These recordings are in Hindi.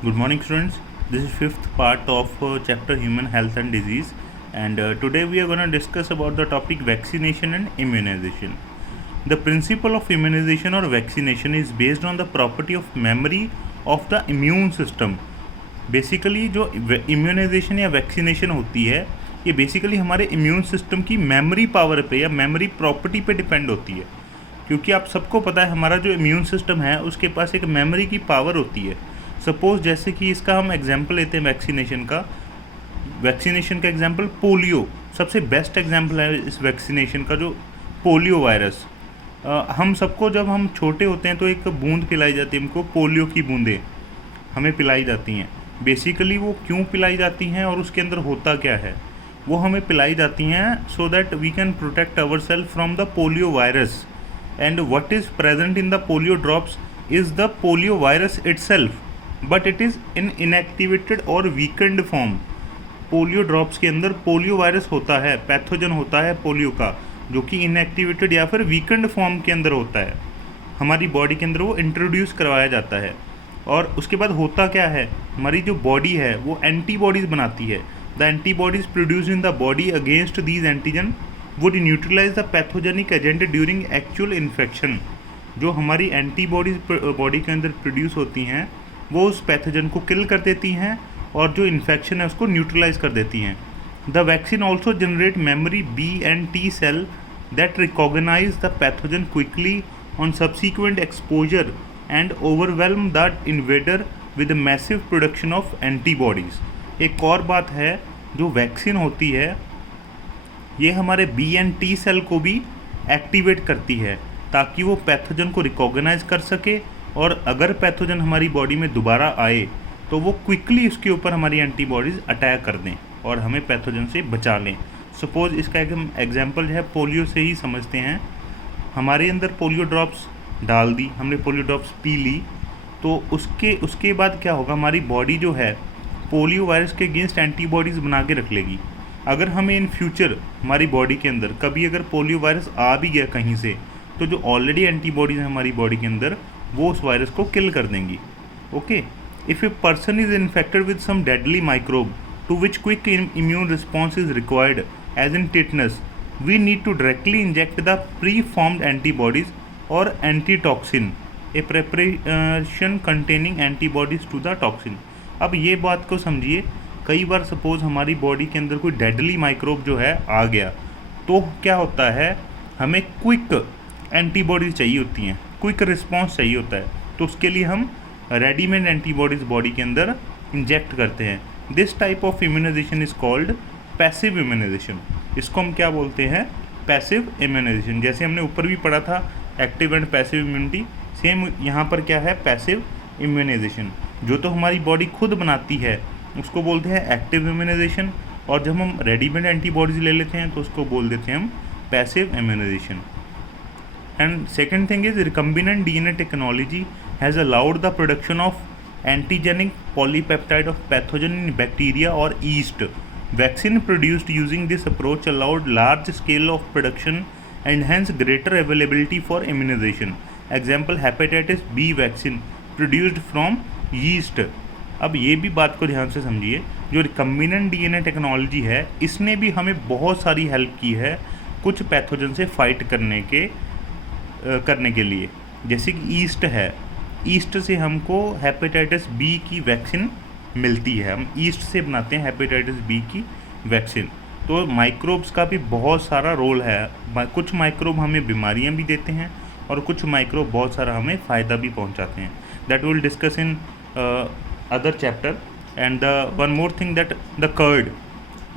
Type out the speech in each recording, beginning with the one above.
Good morning, students. This is fifth part of chapter Human Health and Disease, and today we are going to discuss about the topic vaccination and immunization. The principle of immunization or vaccination is based on the property of memory of the immune system. Basically जो इम्यूनाइजेशन या वैक्सीनेशन होती है ये बेसिकली हमारे इम्यून सिस्टम की मेमोरी पावर पे या मेमोरी प्रॉपर्टी पे डिपेंड होती है, क्योंकि आप सबको पता है हमारा जो इम्यून सिस्टम है उसके पास एक मेमोरी की पावर होती है। सपोज़ जैसे कि इसका हम एग्जांपल लेते हैं वैक्सीनेशन का एग्जांपल पोलियो सबसे बेस्ट एग्जांपल है इस वैक्सीनेशन का, जो पोलियो वायरस। हम सबको जब हम छोटे होते हैं तो एक बूंद पिलाई जाती है, हमको पोलियो की बूंदें हमें पिलाई जाती हैं। बेसिकली वो क्यों पिलाई जाती हैं और उसके अंदर होता क्या है, वो हमें पिलाई जाती हैं so that we can protect our self from the polio virus. And what is present in the polio drops is the polio virus itself, but it is in inactivated or weakened form. Polio drops के अंदर पोलियो वायरस होता है, पैथोजन होता है पोलियो का, जो कि इनएक्टिवेटेड या फिर वीकेंड फॉर्म के अंदर होता है। हमारी बॉडी के अंदर वो इंट्रोड्यूस करवाया जाता है और उसके बाद होता क्या है, हमारी जो बॉडी है वो एंटीबॉडीज़ बनाती है। The antibodies produce in the body against these antigen would neutralise the pathogenic agent during actual infection. जो हमारी एंटीबॉडीज़ बॉडी के अंदर प्रोड्यूस होती हैं वो उस पैथोजन को किल कर देती हैं और जो इन्फेक्शन है उसको न्यूट्रलाइज कर देती हैं। The vaccine also generate memory B and T cell that recognise the pathogen quickly on subsequent exposure and overwhelm the invader with massive production of antibodies. एक और बात है, जो वैक्सीन होती है ये हमारे बी एंड टी सेल को भी एक्टिवेट करती है ताकि वो पैथोजन को रिकॉग्नाइज कर सके, और अगर पैथोजन हमारी बॉडी में दोबारा आए तो वो क्विकली उसके ऊपर हमारी एंटीबॉडीज़ अटैक कर दें और हमें पैथोजन से बचा लें। सपोज़ इसका एक एग्जांपल जो है पोलियो से ही समझते हैं। हमारे अंदर पोलियो ड्रॉप्स डाल दी, हमने पोलियो ड्रॉप्स पी ली, तो उसके बाद क्या होगा, हमारी बॉडी जो है पोलियो वायरस के अगेंस्ट एंटीबॉडीज़ बना के रख लेगी। अगर हमें इन फ्यूचर हमारी बॉडी के अंदर कभी अगर पोलियो वायरस आ भी गया कहीं से, तो जो ऑलरेडी एंटीबॉडीज़ हैं हमारी बॉडी के अंदर वो उस वायरस को किल कर देंगी। Okay, if a person is infected with some deadly microbe to which quick immune response is required as in tetanus, we need to directly inject the preformed antibodies और antitoxin, a preparation containing antibodies to the toxin. अब ये बात को समझिए, कई बार सपोज़ हमारी बॉडी के अंदर कोई डेडली माइक्रोब जो है आ गया, तो क्या होता है, हमें क्विक एंटीबॉडीज़ चाहिए होती हैं, क्विक रिस्पॉन्स चाहिए होता है, तो उसके लिए हम रेडीमेड एंटीबॉडीज़ बॉडी के अंदर इंजेक्ट करते हैं। This type of immunisation is called passive immunisation. इसको हम क्या बोलते हैं, पैसिव इम्यूनाइजेशन। जैसे हमने ऊपर भी पढ़ा था active and passive immunity, same यहाँ पर क्या है, पैसिव इम्यूनाइजेशन। जो तो हमारी बॉडी खुद बनाती है उसको बोलते हैं एक्टिव इम्यूनाइजेशन, और जब हम रेडीमेड एंटीबॉडीज़ ले लेते हैं तो उसको बोल देते हैं हम passive immunisation. And second thing is recombinant DNA technology has allowed the production of antigenic polypeptide of pathogen in bacteria or yeast. Vaccine produced using this approach allowed large scale of production and hence greater availability for immunization. Example hepatitis B vaccine produced from yeast. अब ये भी बात को ध्यान से समझिए, जो रिकम्बिनेंट डीएनए टेक्नोलॉजी है इसने भी हमें बहुत सारी हेल्प की है कुछ पैथोजन से फाइट करने के लिए। जैसे कि ईस्ट है, ईस्ट से हमको हेपेटाइटिस बी की वैक्सीन मिलती है, हम ईस्ट से बनाते हैं हेपेटाइटिस बी की वैक्सीन। तो माइक्रोब्स का भी बहुत सारा रोल है। कुछ माइक्रोब हमें बीमारियां भी देते हैं और कुछ माइक्रोब बहुत सारा हमें फ़ायदा भी पहुंचाते हैं। That will discuss in other chapter. And the one more thing that the curd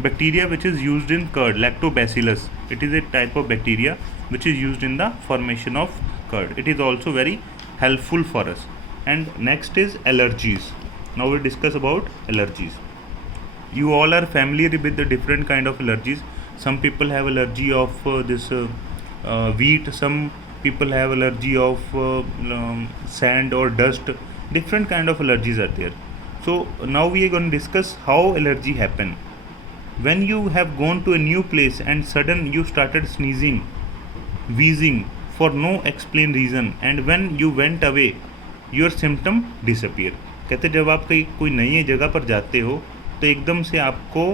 bacteria which is used in curd, lactobacillus, it is a type of bacteria which is used in the formation of curd. It is also very helpful for us. And next is allergies. Now we discuss about allergies. You all are familiar with the different kind of allergies. Some people have allergy of this wheat, some people have allergy of sand or dust. Different kind of allergies are there. So now we are going to discuss how allergy happen. When you have gone to a new place and sudden you started sneezing, wheezing for no explained reason, and when you went away your symptom disappear. कहते जब आप कहीं कोई नई जगह पर जाते हो तो एकदम से आपको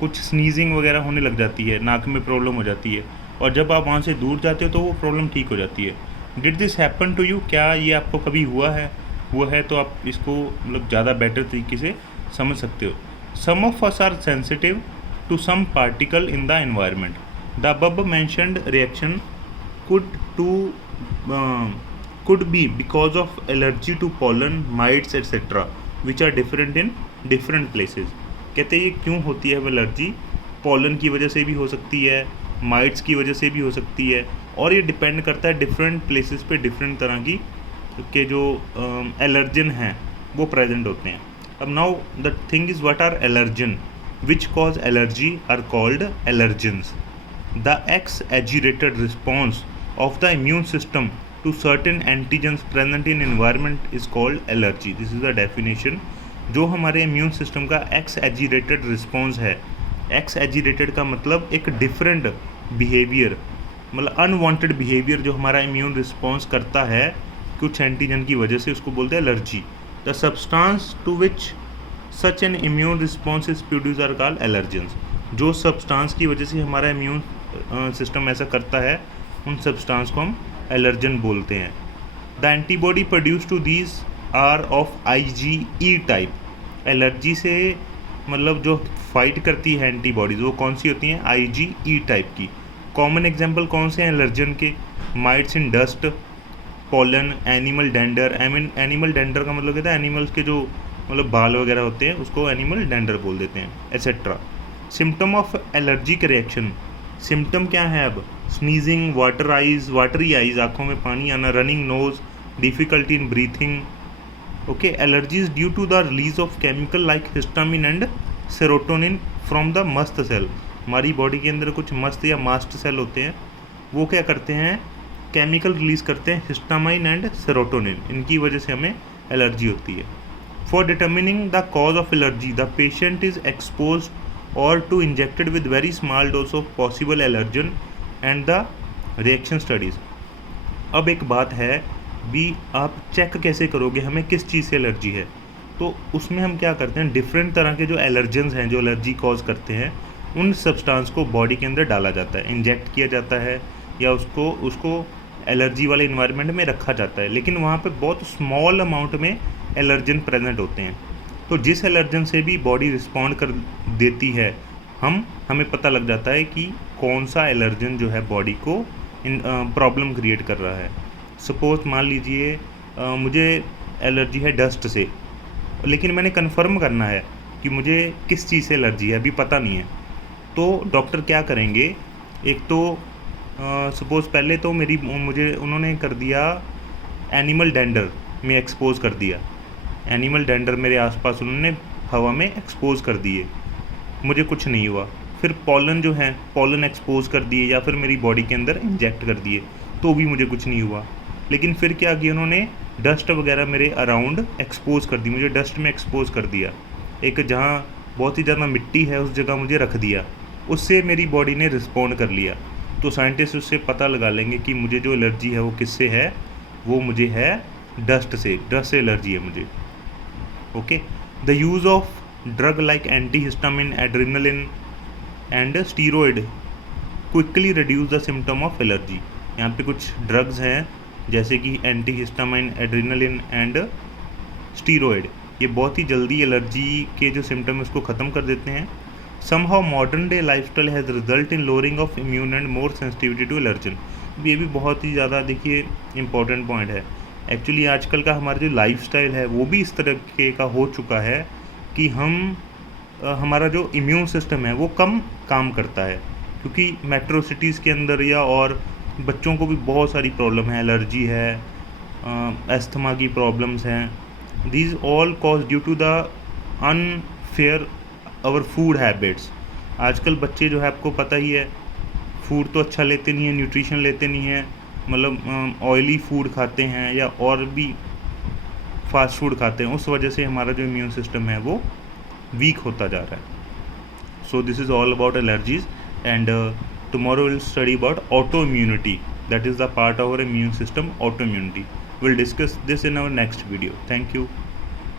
कुछ स्नीजिंग वगैरह होने लग जाती है, नाक में प्रॉब्लम हो जाती है, और जब आप वहाँ से दूर जाते हो तो वो प्रॉब्लम ठीक हो जाती है। Did this happen to you? क्या ये आपको कभी हुआ है तो आप इसको मतलब ज़्यादा बेटर तरीके से समझ सकते हो। Some of us are sensitive to some particle in the environment. The above mentioned reaction could to could be because of allergy to pollen, mites etc. which are different in different places। कहते हैं ये क्यों होती है एलर्जी? पॉलन की वजह से भी हो सकती है, माइट्स की वजह से भी हो सकती है, और ये डिपेंड करता है डिफरेंट प्लेसेस पे डिफरेंट तरह की के जो एलर्जन हैं वो प्रेजेंट होते हैं। अब now the thing is what are allergen which cause allergy are called allergens. The exaggerated response of the immune system to certain antigens present in environment is called allergy। This is the definition। जो हमारे इम्यून सिस्टम का exaggerated response है, exaggerated का मतलब एक different behavior, मतलब unwanted behavior जो हमारा इम्यून रिस्पॉन्स करता है कुछ एंटीजन की वजह से, उसको बोलते हैं allergy. The substance to which such an immune response is produce are called allergens. जो सब्सटेंस की वजह से हमारा इम्यून सिस्टम ऐसा करता है उन सब्सटेंस को हम एलर्जन बोलते हैं। The antibody produce to these are of IgE type. Allergy से मतलब जो फाइट करती है एंटीबॉडीज वो कौन सी होती हैं? IgE टाइप की। कॉमन एग्जांपल कौन से हैं एलर्जन के? Mites in dust, pollen, animal dander. Animal dander का मतलब कहता है एनिमल्स के जो मतलब बाल वगैरह होते हैं उसको एनिमल डेंडर बोल देते हैं, etcetera. Symptom of allergic reaction. Symptom क्या है अब? स्नीजिंग, वाटरी आइज, आँखों में पानी आना, running nose, difficulty in breathing. Okay, allergy is due to the release of chemical like histamine and serotonin from the mast cell. हमारी बॉडी के अंदर कुछ मस्त या मास्ट सेल होते हैं, वो क्या करते हैं? केमिकल रिलीज़ करते हैं, हिस्टामाइन एंड सेरोटोनिन। इनकी वजह से हमें एलर्जी होती है। For determining the cause of allergy the patient is expose or to injected with very small dose of possible allergen and the reaction studies। अब एक बात है भी, आप चेक कैसे करोगे हमें किस चीज़ से एलर्जी है? तो उसमें हम क्या करते हैं, डिफरेंट तरह के जो एलर्जेंस हैं जो एलर्जी कॉज करते हैं उन सब्सटेंस को बॉडी के अंदर डाला जाता है, इंजेक्ट किया जाता है, या उसको एलर्जी वाले इन्वायरमेंट में रखा जाता है, लेकिन वहाँ पे बहुत स्मॉल अमाउंट में एलर्जन प्रेजेंट होते हैं। तो जिस एलर्जन से भी बॉडी रिस्पॉन्ड कर देती है हमें पता लग जाता है कि कौन सा एलर्जन जो है बॉडी को प्रॉब्लम क्रिएट कर रहा है। सपोज मान लीजिए मुझे एलर्जी है डस्ट से, लेकिन मैंने कंफर्म करना है कि मुझे किस चीज़ से एलर्जी है, अभी पता नहीं है। तो डॉक्टर क्या करेंगे, एक तो सपोज़ पहले तो मुझे उन्होंने कर दिया एनिमल डेंडर में एक्सपोज कर दिया, एनिमल डेंडर मेरे आसपास उन्होंने हवा में एक्सपोज कर दिए, मुझे कुछ नहीं हुआ। फिर पॉलन जो है पॉलन एक्सपोज कर दिए या फिर मेरी बॉडी के अंदर इंजेक्ट कर दिए तो भी मुझे कुछ नहीं हुआ। लेकिन फिर क्या किया उन्होंने, डस्ट वगैरह मेरे अराउंड एक्सपोज कर दी, मुझे डस्ट में एक्सपोज कर दिया, एक जहाँ बहुत ही ज़्यादा मिट्टी है उस जगह मुझे रख दिया, उससे मेरी बॉडी ने रिस्पॉन्ड कर लिया। तो साइंटिस्ट उससे पता लगा लेंगे कि मुझे जो एलर्जी है वो किससे है, वो मुझे है डस्ट से एलर्जी है मुझे। Okay, the use of drug like antihistamine, adrenaline and steroid quickly reduce the symptom of allergy. यहाँ पे कुछ ड्रग्स हैं जैसे कि एंटीहिस्टामिन, एड्रेनलिन एंड स्टीरॉयड, ये बहुत ही जल्दी एलर्जी के जो सिम्टम है उसको ख़त्म कर देते हैं। Somehow modern day lifestyle has result in lowering of immune and more sensitivity to allergen। ये भी बहुत ही ज़्यादा देखिए इम्पोर्टेंट पॉइंट है। एक्चुअली आजकल का हमारा जो लाइफस्टाइल है वो भी इस तरह का हो चुका है कि हमारा जो इम्यून सिस्टम है वो कम काम करता है, क्योंकि मेट्रो सिटीज़ के अंदर या और बच्चों को भी बहुत सारी प्रॉब्लम है, एलर्जी है, अस्थमा की प्रॉब्लम्स हैं। These all cause due to the unfair our food habits. आजकल बच्चे जो है आपको पता ही है फूड तो अच्छा लेते नहीं हैं, न्यूट्रिशन लेते नहीं हैं, मतलब ऑयली फूड खाते हैं या और भी फास्ट फूड खाते हैं, उस वजह से हमारा जो इम्यून सिस्टम है वो वीक होता जा रहा है। So this is all about allergies and tomorrow will study about auto immunity, that is the part of our immune system, auto immunity. Will discuss this in our next video. Thank you.